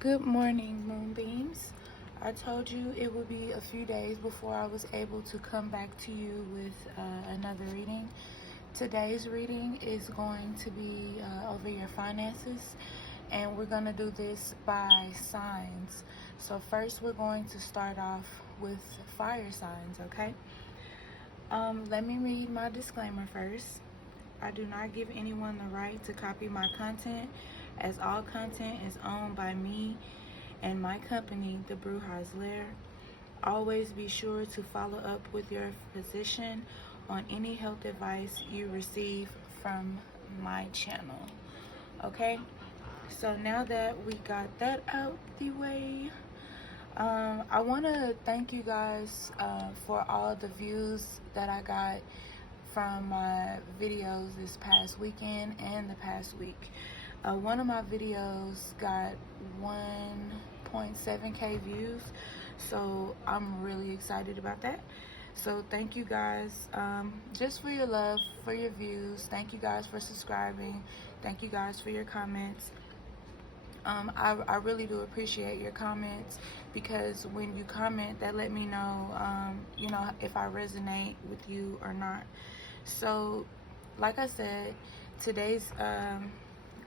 Good morning, moonbeams. I told you it would be a few days before I was able to come back to you with another reading. Today's reading is going to be over your finances, and we're going to do this by signs. So first we're going to start off with fire signs, okay? Let me read my disclaimer first. I do not give anyone the right to copy my content, as all content is owned by me and my company, the POWERHOUSE. Always be sure to follow up with your physician on any health advice you receive from my channel. Okay, so now that we got that out the way, I want to thank you guys for all the views that I got from my videos this past weekend and the past week. One of my videos got 1.7k views, so I'm really excited about that. So thank you guys just for your love, for your views. Thank you guys for subscribing. Thank you guys for your comments. I really do appreciate your comments, because when you comment, that let me know if I resonate with you or not. So like I said, today's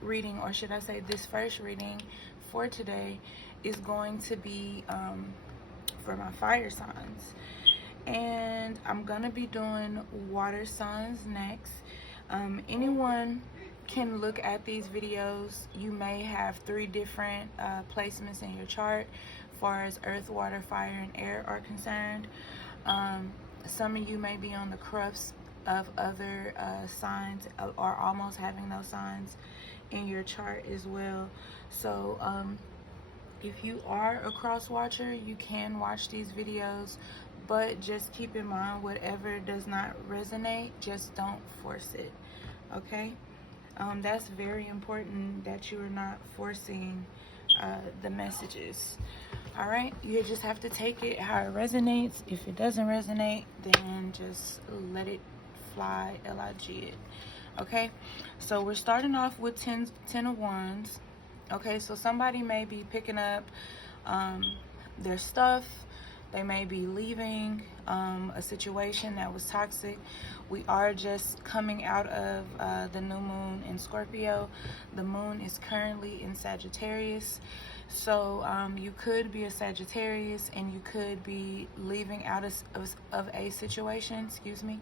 reading, or should I say this first reading for today, is going to be for my fire signs, and I'm gonna be doing water signs next. Anyone can look at these videos. You may have 3 different placements in your chart as far as earth, water, fire, and air are concerned. Some of you may be on the crux of other signs, or almost having those signs in your chart as well. So if you are a cross watcher, you can watch these videos, but just keep in mind, whatever does not resonate, just don't force it, okay? That's very important, that you are not forcing the messages. All right, you just have to take it how it resonates. If it doesn't resonate, then just let it fly, L-I-G it. Okay, so we're starting off with 10 of Wands. Okay, so somebody may be picking up their stuff. They may be leaving a situation that was toxic. We are just coming out of the new moon in Scorpio. The moon is currently in Sagittarius. So you could be a Sagittarius, and you could be leaving out of a situation, excuse me.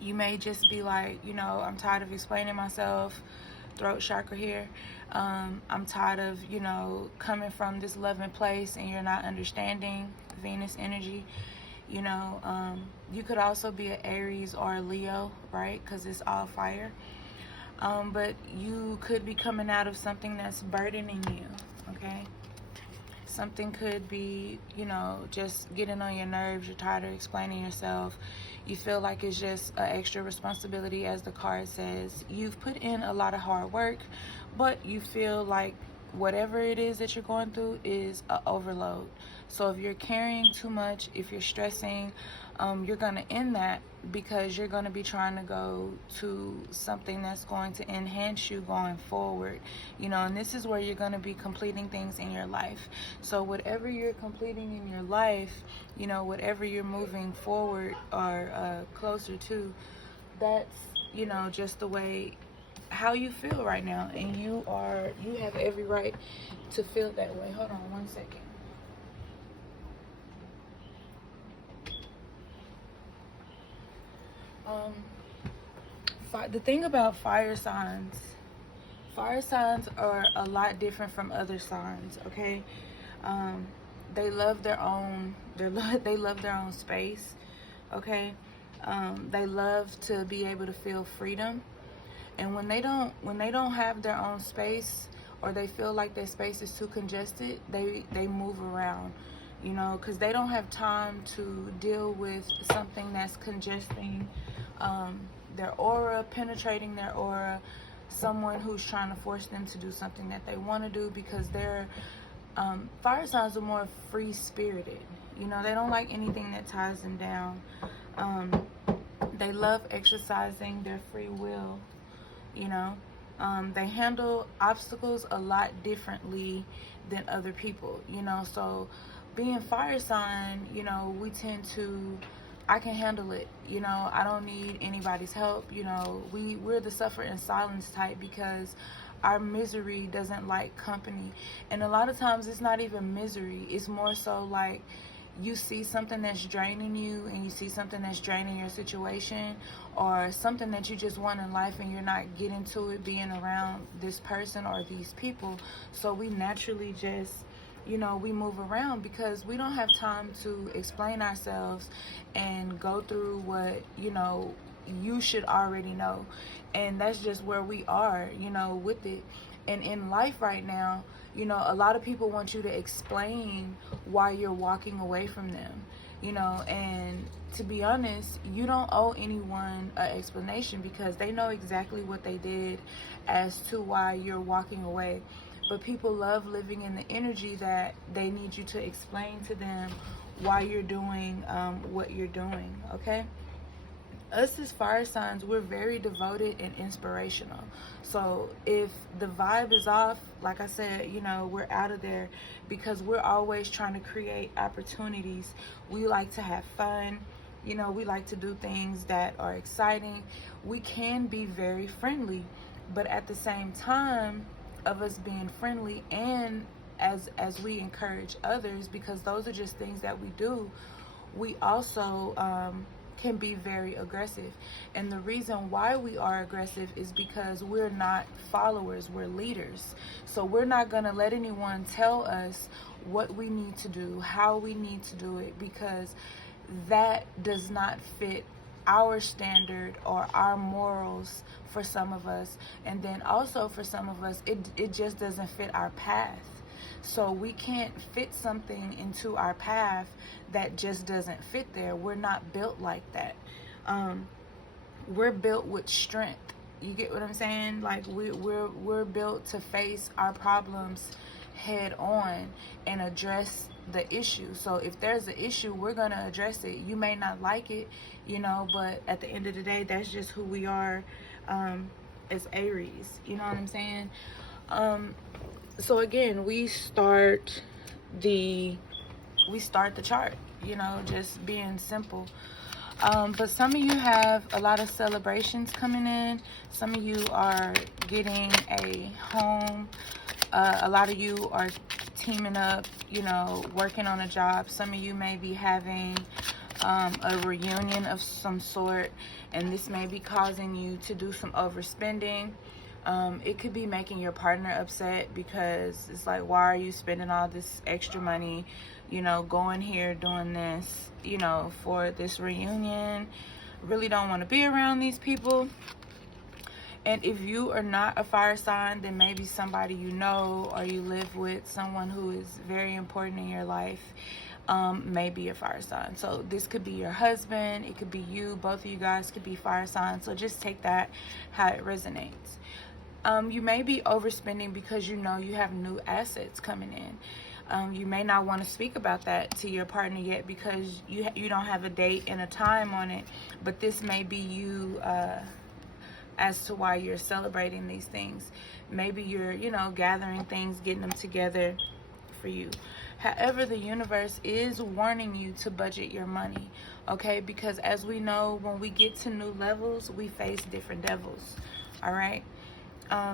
You may just be like, I'm tired of explaining myself, throat chakra here. I'm tired of, coming from this loving place and you're not understanding, Venus energy. You could also be an Aries or a Leo, right? Because it's all fire. But you could be coming out of something that's burdening you, okay? Something could be, just getting on your nerves. You're tired of explaining yourself. You feel like it's just an extra responsibility, as the card says. You've put in a lot of hard work, but you feel like whatever it is that you're going through is an overload. So if you're carrying too much, if you're stressing, you're going to end that, because you're going to be trying to go to something that's going to enhance you going forward, and this is where you're going to be completing things in your life. So whatever you're completing in your life, whatever you're moving forward or closer to, that's, just the way how you feel right now, and you have every right to feel that way. Hold on one second. The thing about fire signs are a lot different from other signs, okay? They love their own they love their own space, okay? They love to be able to feel freedom. And when they don't have their own space, or they feel like their space is too congested, they move around, because they don't have time to deal with something that's congesting their aura, penetrating their aura, someone who's trying to force them to do something that they want to do, because they're fire signs are more free spirited. They don't like anything that ties them down. They love exercising their free will. They handle obstacles a lot differently than other people, you know. So being fire sign, you know, we tend to, I can handle it, you know, I don't need anybody's help, you know. We're the suffer in silence type because our misery doesn't like company. And a lot of times it's not even misery, it's more so like you see something that's draining you, and you see something that's draining your situation, or something that you just want in life and you're not getting to it being around this person or these people. So we naturally just, you know, we move around because we don't have time to explain ourselves and go through what, you know, you should already know. And that's just where we are, you know, with it. And in life right now, you know, a lot of people want you to explain why you're walking away from them, you know. And to be honest, you don't owe anyone an explanation because they know exactly what they did as to why you're walking away. But people love living in the energy that they need you to explain to them why you're doing what you're doing, okay? Us as fire signs, we're very devoted and inspirational. So if the vibe is off, like I said, you know, we're out of there because we're always trying to create opportunities. We like to have fun. You know, we like to do things that are exciting. We can be very friendly, but at the same time of us being friendly and as we encourage others, because those are just things that we do, we also can be very aggressive. And the reason why we are aggressive is because we're not followers, we're leaders. So we're not going to let anyone tell us what we need to do, how we need to do it, because that does not fit our standard or our morals for some of us. And then also for some of us, it just doesn't fit our path. So we can't fit something into our path that just doesn't fit there. We're not built like that. We're built with strength. You get what I'm saying? Like we're built to face our problems head on and address the issue. So if there's an issue, we're gonna address it. You may not like it, you know, but at the end of the day, that's just who we are as Aries. You know what I'm saying? So again, we start the chart, you know, just being simple. But some of you have a lot of celebrations coming in. Some of you are getting a home. A lot of you are teaming up, you know, working on a job. Some of you may be having a reunion of some sort, and this may be causing you to do some overspending. It could be making your partner upset because it's like, why are you spending all this extra money, you know, going here, doing this, you know, for this reunion? Really don't want to be around these people. And if you are not a fire sign, then maybe somebody you know or you live with, someone who is very important in your life, may be a fire sign. So this could be your husband, it could be you, both of you guys could be fire signs. So just take that how it resonates. You may be overspending because you know you have new assets coming in. You may not want to speak about that to your partner yet because you don't have a date and a time on it, but this may be you as to why you're celebrating these things. Maybe you're, you know, gathering things, getting them together for you. However, the universe is warning you to budget your money, okay? Because as we know, when we get to new levels, we face different devils, all right?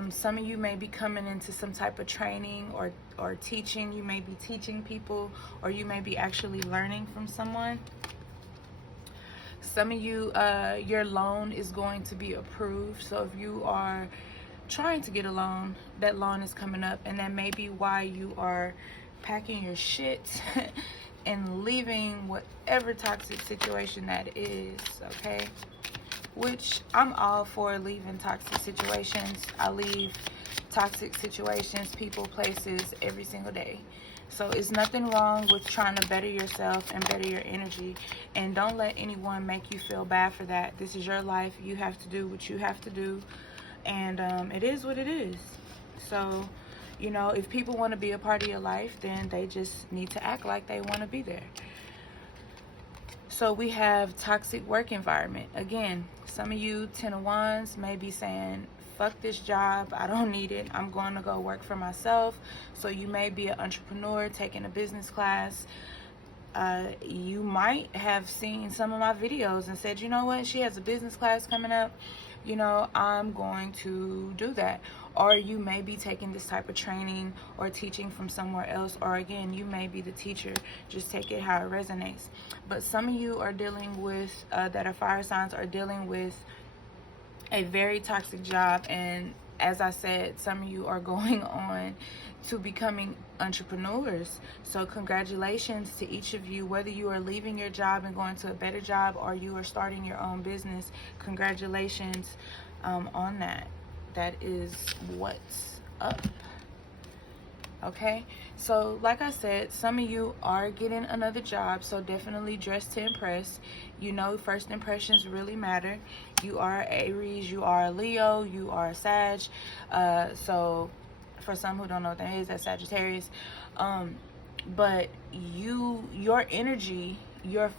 Some of you may be coming into some type of training or teaching. You may be teaching people, or you may be actually learning from someone. Some of you, your loan is going to be approved. So if you are trying to get a loan, that loan is coming up, and that may be why you are packing your shit and leaving whatever toxic situation that is, okay? Which I'm all for leaving toxic situations. I leave toxic situations, people, places every single day. So it's nothing wrong with trying to better yourself and better your energy. And don't let anyone make you feel bad for that. This is your life. You have to do what you have to do. And it is what it is. So, you know, if people want to be a part of your life, then they just need to act like they want to be there. So we have toxic work environment. Again, some of you 10 of Wands may be saying fuck this job, I don't need it, I'm going to go work for myself. So you may be an entrepreneur taking a business class. You might have seen some of my videos and said, you know what, she has a business class coming up, you know, I'm going to do that. Or you may be taking this type of training or teaching from somewhere else, or again, you may be the teacher. Just take it how it resonates. But some of you are dealing with that are fire signs, are dealing with a very toxic job, and as I said, some of you are going on to becoming entrepreneurs. So congratulations to each of you, whether you are leaving your job and going to a better job, or you are starting your own business. Congratulations on that. That is what's up. Okay, so like I said, some of you are getting another job, so definitely dress to impress. You know, first impressions really matter. You are Aries, you are a Leo, you are a Sag. So for some who don't know what that is, that's Sagittarius. But your energy, your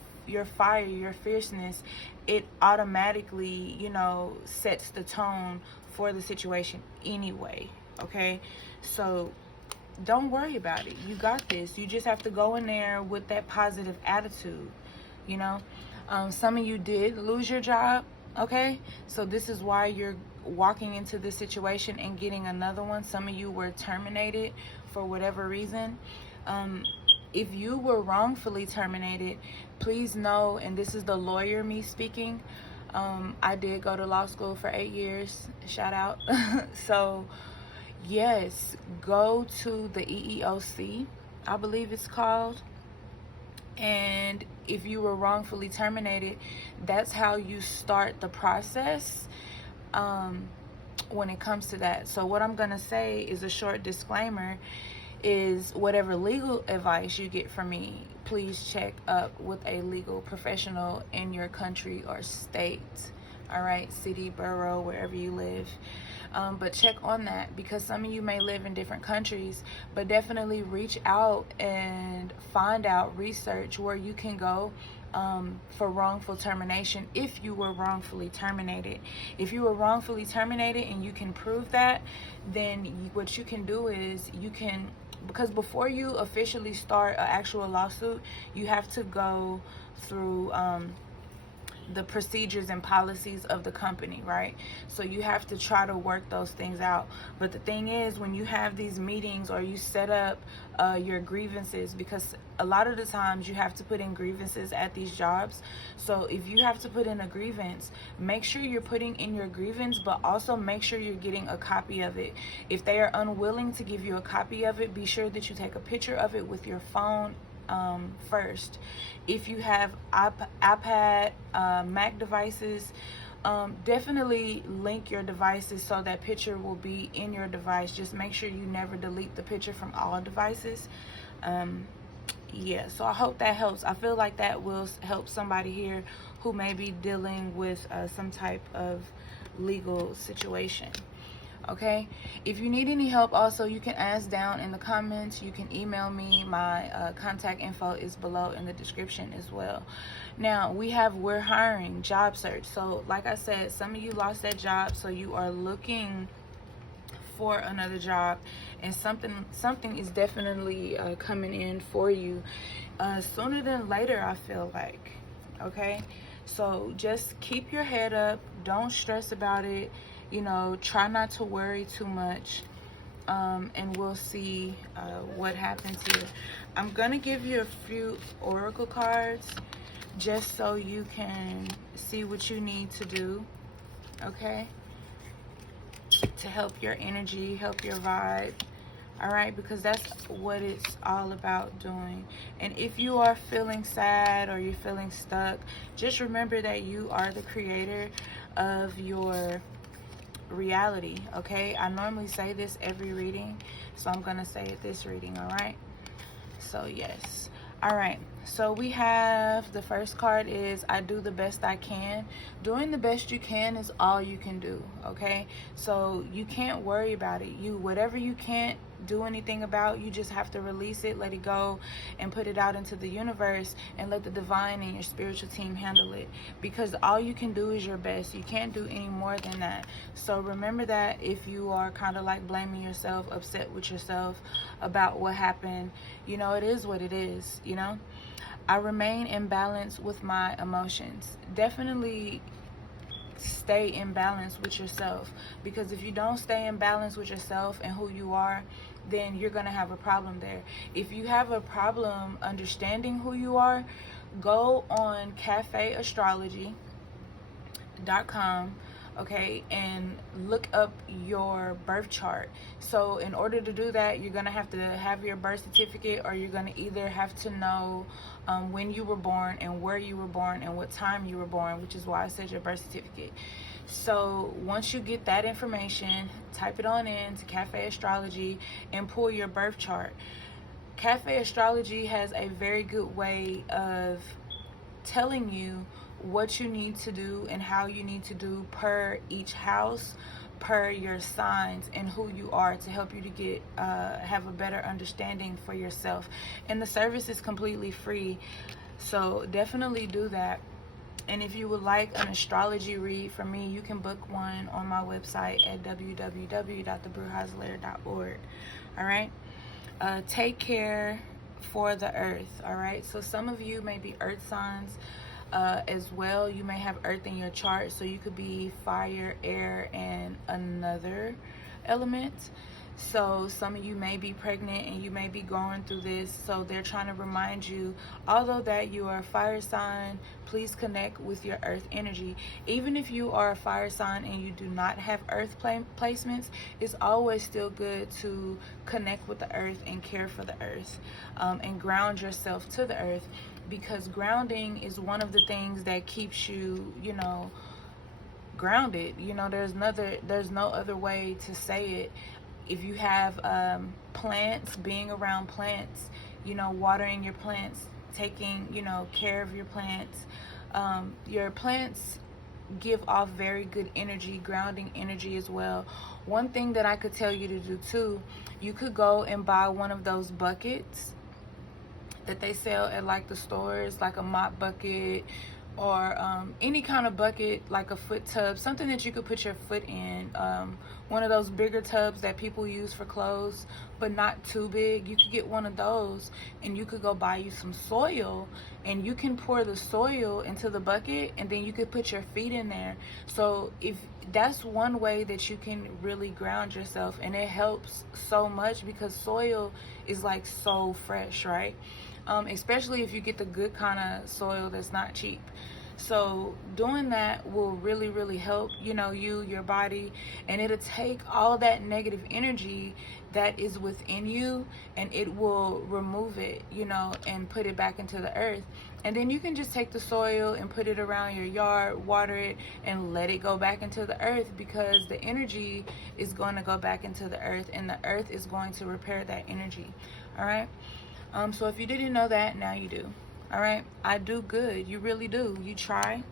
fire, your fierceness, it automatically, you know, sets the tone for the situation anyway. Okay, so don't worry about it. You got this. You just have to go in there with that positive attitude, you know. Some of you did lose your job, okay? So this is why you're walking into this situation and getting another one. Some of you were terminated for whatever reason. If you were wrongfully terminated, please know, and this is the lawyer me speaking, I did go to law school for 8 years. Shout out. So yes, go to the EEOC, I believe it's called. And if you were wrongfully terminated, that's how you start the process when it comes to that. So what I'm going to say is a short disclaimer is whatever legal advice you get from me, please check up with a legal professional in your country or state. All right, city, borough, wherever you live. But check on that, because some of you may live in different countries, but definitely reach out and find out, research where you can go for wrongful termination if you were wrongfully terminated. If you were wrongfully terminated and you can prove that, then what you can do is you can, because before you officially start an actual lawsuit, you have to go through the procedures and policies of the company, right? So you have to try to work those things out. But the thing is, when you have these meetings or you set up your grievances, because a lot of the times you have to put in grievances at these jobs. So if you have to put in a grievance, make sure you're putting in your grievance, but also make sure you're getting a copy of it. If they are unwilling to give you a copy of it, be sure that you take a picture of it with your phone first. If you have iPad, Mac devices, definitely link your devices so that picture will be in your device. Just make sure you never delete the picture from all devices. Yeah, so I hope that helps. I feel like that will help somebody here who may be dealing with some type of legal situation. Okay, if you need any help, also you can ask down in the comments. You can email me. My contact info is below in the description as well. Now we have we're hiring, job search. So like I said, some of you lost that job, so you are looking for another job, and something is definitely coming in for you sooner than later, I feel like. Okay, so just keep your head up, don't stress about it. You know, try not to worry too much, and we'll see what happens here. I'm gonna give you a few oracle cards just so you can see what you need to do, okay, to help your energy, help your vibe. All right, because that's what it's all about doing. And if you are feeling sad or you're feeling stuck, just remember that you are the creator of your reality. Okay, I normally say this every reading, so I'm gonna say it this reading. All right, so yes. All right, so we have the first card is I do the best I can. Doing the best you can is all you can do. Okay, so you can't worry about it. You, whatever you can't do anything about. You just have to release it, let it go, and put it out into the universe, and let the divine and your spiritual team handle it, because all you can do is your best. You can't do any more than that. So remember that. If you are kind of like blaming yourself, upset with yourself about what happened, you know, it is what it is, you know. I remain in balance with my emotions. Definitely stay in balance with yourself, because if you don't stay in balance with yourself and who you are, then you're going to have a problem there. If you have a problem understanding who you are, go on cafeastrology.com, okay, and look up your birth chart. So in order to do that, you're going to have your birth certificate, or you're going to either have to know when you were born and where you were born and what time you were born, which is why I said your birth certificate. So once you get that information, type it on in to Cafe Astrology and pull your birth chart. Cafe Astrology has a very good way of telling you what you need to do and how you need to do per each house, per your signs and who you are, to help you to get have a better understanding for yourself. And the service is completely free, so definitely do that. And if you would like an astrology read from me, you can book one on my website at www.thebrewhouselair.org. All right. Take care for the earth. All right. So some of you may be earth signs as well. You may have earth in your chart, so you could be fire, air, and another element. So some of you may be pregnant and you may be going through this, so they're trying to remind you, although that you are a fire sign, please connect with your earth energy. Even if you are a fire sign and you do not have earth placements, it's always still good to connect with the earth and care for the earth, and ground yourself to the earth, because grounding is one of the things that keeps you, you know, grounded. You know, there's no other way to say it. If you have plants, being around plants, you know, watering your plants, taking, you know, care of your plants give off very good energy, grounding energy as well. One thing that I could tell you to do too, you could go and buy one of those buckets that they sell at like the stores, like a mop bucket, or any kind of bucket, like a foot tub, something that you could put your foot in. One of those bigger tubs that people use for clothes, but not too big. You could get one of those, and you could go buy you some soil, and you can pour the soil into the bucket, and then you could put your feet in there. So if that's one way that you can really ground yourself, and it helps so much, because soil is like so fresh, right? Especially if you get the good kind of soil that's not cheap. So doing that will really, really help, you know, your body, and it'll take all that negative energy that is within you, and it will remove it, you know, and put it back into the earth. And then you can just take the soil and put it around your yard, water it, and let it go back into the earth, because the energy is going to go back into the earth, and the earth is going to repair that energy. All right. So if you didn't know that, now you do. All right. I do good. You really do. You try.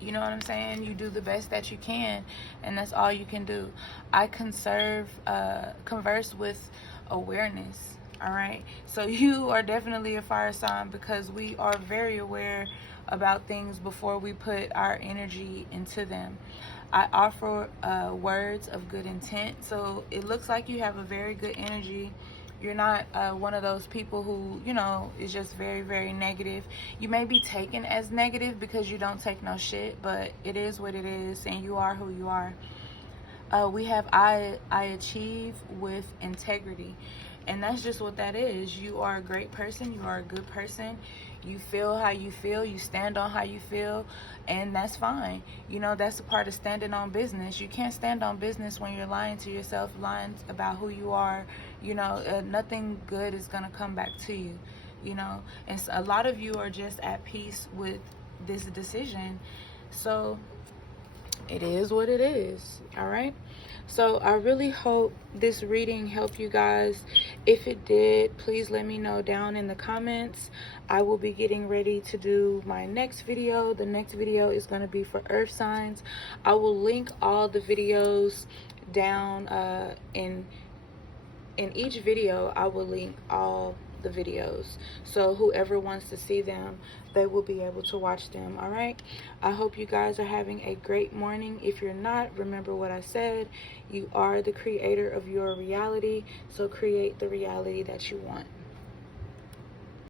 You know what I'm saying? You do the best that you can, and that's all you can do. I converse with awareness. All right. So you are definitely a fire sign, because we are very aware about things before we put our energy into them. I offer words of good intent. So it looks like you have a very good energy. You're not one of those people who, you know, is just very, very negative. You may be taken as negative because you don't take no shit, but it is what it is, and you are who you are. We have I achieve with integrity. And that's just what that is. You are a great person. You are a good person. You feel how you feel. You stand on how you feel. And that's fine. You know, that's a part of standing on business. You can't stand on business when you're lying to yourself, lying about who you are. You know, nothing good is going to come back to you. You know, and so a lot of you are just at peace with this decision. So it is what it is. All right. So I really hope this reading helped you guys. If it did, please let me know down in the comments. I will be getting ready to do my next video. The next video is going to be for earth signs. I will link all the videos down in in each video I will link all the videos, so whoever wants to see them, they will be able to watch them. All right, I hope you guys are having a great morning. If you're not, remember what I said. You are the creator of your reality, so create the reality that you want.